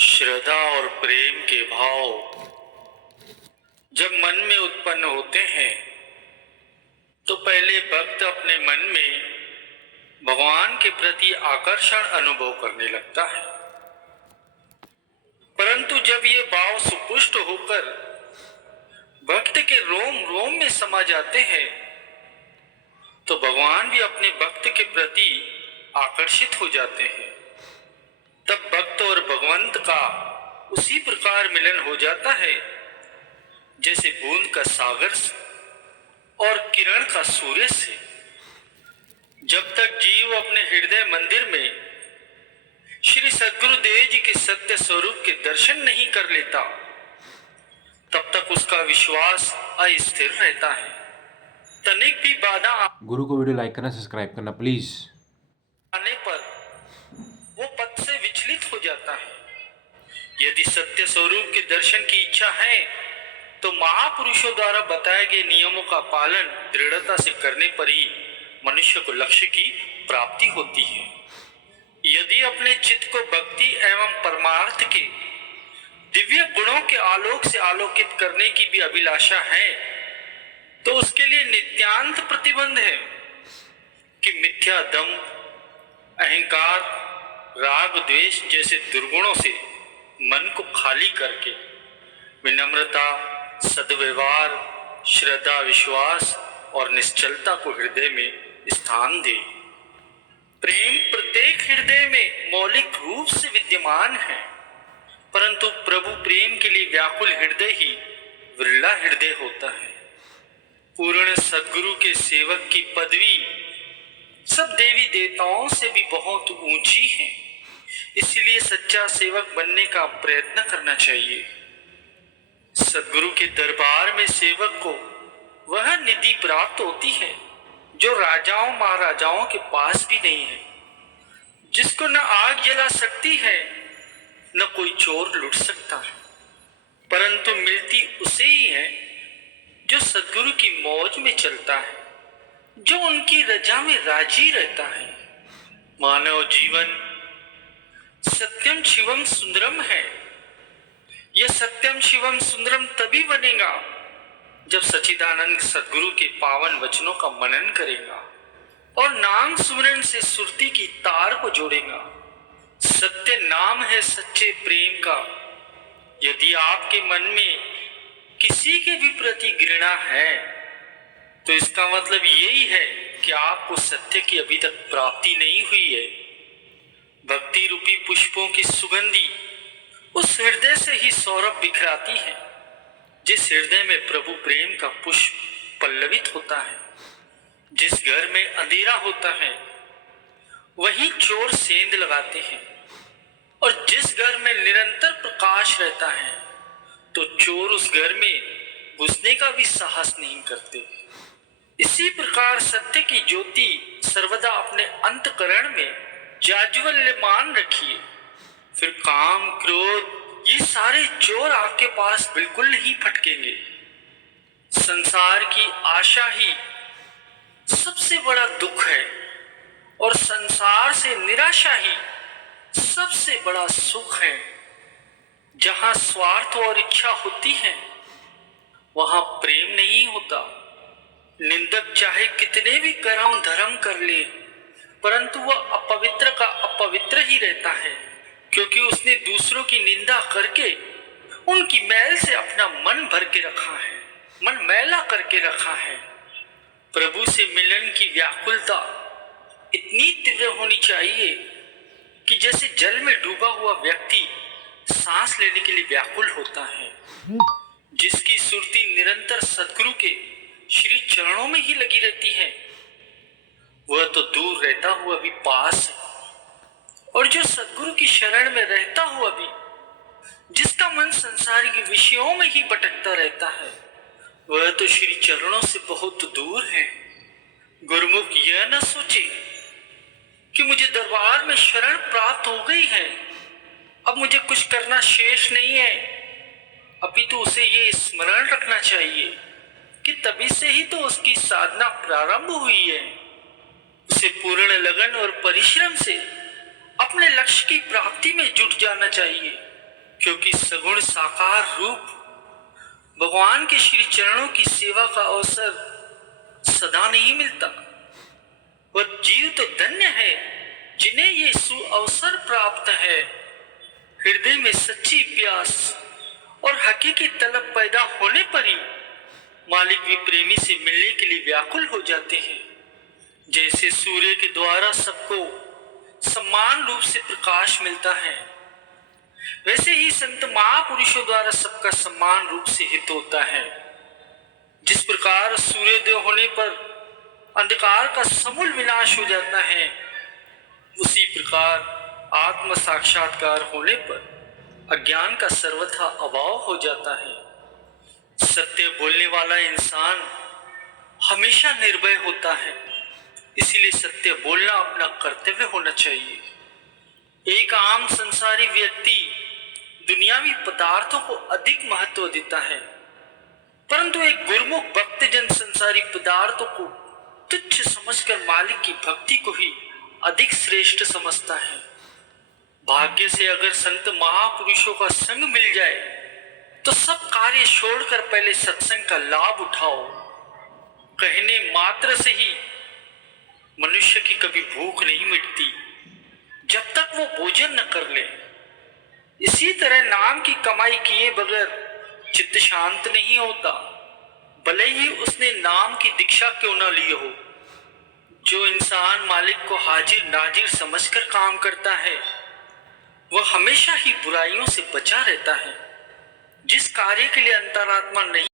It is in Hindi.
श्रद्धा और प्रेम के भाव जब मन में उत्पन्न होते हैं तो पहले भक्त अपने मन में भगवान के प्रति आकर्षण अनुभव करने लगता है। परंतु जब ये भाव सुपुष्ट होकर भक्त के रोम रोम में समा जाते हैं तो भगवान भी अपने भक्त के प्रति आकर्षित हो जाते हैं। तब भक्त और भगवंत का उसी प्रकार मिलन हो जाता है जैसे बूंद का सागर से और किरण का सूर्य से। जब तक जीव अपने हृदय मंदिर में श्री सद्गुरुदेव जी के सत्य स्वरूप के दर्शन नहीं कर लेता तब तक उसका विश्वास अस्थिर रहता है। तनिक भी बाधा गुरु को वीडियो लाइक करना, सब्सक्राइब करना प्लीज। आने पर वो पथ से विचलित हो जाता है। यदि सत्य स्वरूप के दर्शन की इच्छा है तो महापुरुषों द्वारा बताए गए नियमों का पालन दृढ़ता से करने पर ही मनुष्य को लक्ष्य की प्राप्ति होती है। यदि अपने चित्त को भक्ति एवं परमार्थ के दिव्य गुणों के आलोक से आलोकित करने की भी अभिलाषा है तो उसके लिए नित्यांत प्रतिबंध है कि मिथ्या दम, अहंकार, राग, द्वेष जैसे दुर्गुणों से मन को खाली करके विनम्रता, सद्व्यवहार, श्रद्धा, विश्वास और निश्चलता को हृदय में स्थान दे। प्रेम प्रत्येक हृदय में मौलिक रूप से विद्यमान है, परंतु प्रभु प्रेम के लिए व्याकुल हृदय ही विरला हृदय होता है। पूर्ण सद्गुरु के सेवक की पदवी सब देवी देवताओं से भी बहुत ऊंची है, इसलिए सच्चा सेवक बनने का प्रयत्न करना चाहिए। सद्गुरु के दरबार में सेवक को वह निधि प्राप्त होती है जो राजाओं महाराजाओं के पास भी नहीं है, जिसको न आग जला सकती है न कोई चोर लूट सकता है, परंतु मिलती उसे ही है जो सद्गुरु की मौज में चलता है, जो उनकी रजा में राजी रहता है। मानव जीवन सत्यम शिवम सुंदरम है। यह सत्यम शिवम सुंदरम तभी बनेगा जब सच्चिदानंद सद्गुरु के पावन वचनों का मनन करेगा और नाम सुमरन से सुरती की तार को जोड़ेगा। सत्य नाम है सच्चे प्रेम का। यदि आपके मन में किसी के भी प्रति घृणा है तो इसका मतलब यही है कि आपको सत्य की अभी तक प्राप्ति नहीं हुई है। भक्ति रूपी पुष्पों की सुगंधी उस हृदय से ही सौरभ बिखराती है जिस हृदय में प्रभु प्रेम का पुष्प पल्लवित होता है। जिस घर में अंधेरा होता है वहीं चोर सेंध लगाते हैं, और जिस घर में निरंतर प्रकाश रहता है तो चोर उस घर में घुसने का भी साहस नहीं करते। इसी प्रकार सत्य की ज्योति सर्वदा अपने अंतकरण में जाज्वल्यमान रखिए, फिर काम, क्रोध ये सारे चोर आपके पास बिल्कुल नहीं फटकेंगे। संसार की आशा ही सबसे बड़ा दुख है और संसार से निराशा ही सबसे बड़ा सुख है। जहां स्वार्थ और इच्छा होती है वहां प्रेम नहीं होता। निंदक चाहे कितने भी कर्म धर्म कर ले परंतु वह अपवित्र का अपवित्र ही रहता है, क्योंकि उसने दूसरों की निंदा करके उनकी मैल से अपना मन भर के रखा है, मन मैला करके रखा है। प्रभु से मिलन की व्याकुलता इतनी तीव्र होनी चाहिए कि जैसे जल में डूबा हुआ व्यक्ति सांस लेने के लिए व्याकुल होता है। जिसकी सुरती निरंतर सद्गुरु के श्री चरणों में ही लगी रहती है वह तो दूर रहता हुआ भी पास है, और जो सद्गुरु की शरण में रहता हुआ भी जिसका मन संसारिक विषयों में ही भटकता रहता है वह तो श्री चरणों से बहुत दूर है। गुरुमुख यह न सोचे कि मुझे दरबार में शरण प्राप्त हो गई है, अब मुझे कुछ करना शेष नहीं है। अभी तो उसे ये स्मरण रखना चाहिए कि तभी से ही तो उसकी साधना प्रारंभ हुई है। उसे पूर्ण लगन और परिश्रम से अपने लक्ष्य की प्राप्ति में जुट जाना चाहिए। क्योंकि सगुण साकार रूप भगवान के श्री चरणों की सेवा का अवसर सदा नहीं मिलता। वह जीव तो धन्य है जिन्हें ये सुअवसर प्राप्त है। हृदय में सच्ची प्यास और हकीकी तलब पैदा होने पर ही मालिक भी प्रेमी से मिलने के लिए व्याकुल हो जाते हैं। जैसे सूर्य के द्वारा सबको समान रूप से प्रकाश मिलता है, वैसे ही संत महापुरुषों द्वारा सबका समान रूप से हित होता है। जिस प्रकार सूर्योदय होने पर अंधकार का समूल विनाश हो जाता है, उसी प्रकार आत्म साक्षात्कार होने पर अज्ञान का सर्वथा अभाव हो जाता है। सत्य बोलने वाला इंसान हमेशा निर्भय होता है, इसीलिए सत्य बोलना अपना कर्तव्य होना चाहिए। एक आम संसारी व्यक्ति दुनियावी पदार्थों को अधिक महत्व देता है, परंतु एक गुरमुख भक्तजन संसारी पदार्थों को तुच्छ समझकर मालिक की भक्ति को ही अधिक श्रेष्ठ समझता है। भाग्य से अगर संत महापुरुषों का संग मिल जाए तो सब कार्य छोड़कर पहले सत्संग का लाभ उठाओ। कहने मात्र से ही मनुष्य की कभी भूख नहीं मिटती जब तक वो भोजन न कर ले। इसी तरह नाम की कमाई किए बगैर चित्त शांत नहीं होता, भले ही उसने नाम की दीक्षा क्यों न ली हो। जो इंसान मालिक को हाजिर नाजिर समझकर काम करता है, वह हमेशा ही बुराइयों से बचा रहता है। जिस कार्य के लिए अंतरात्मा नहीं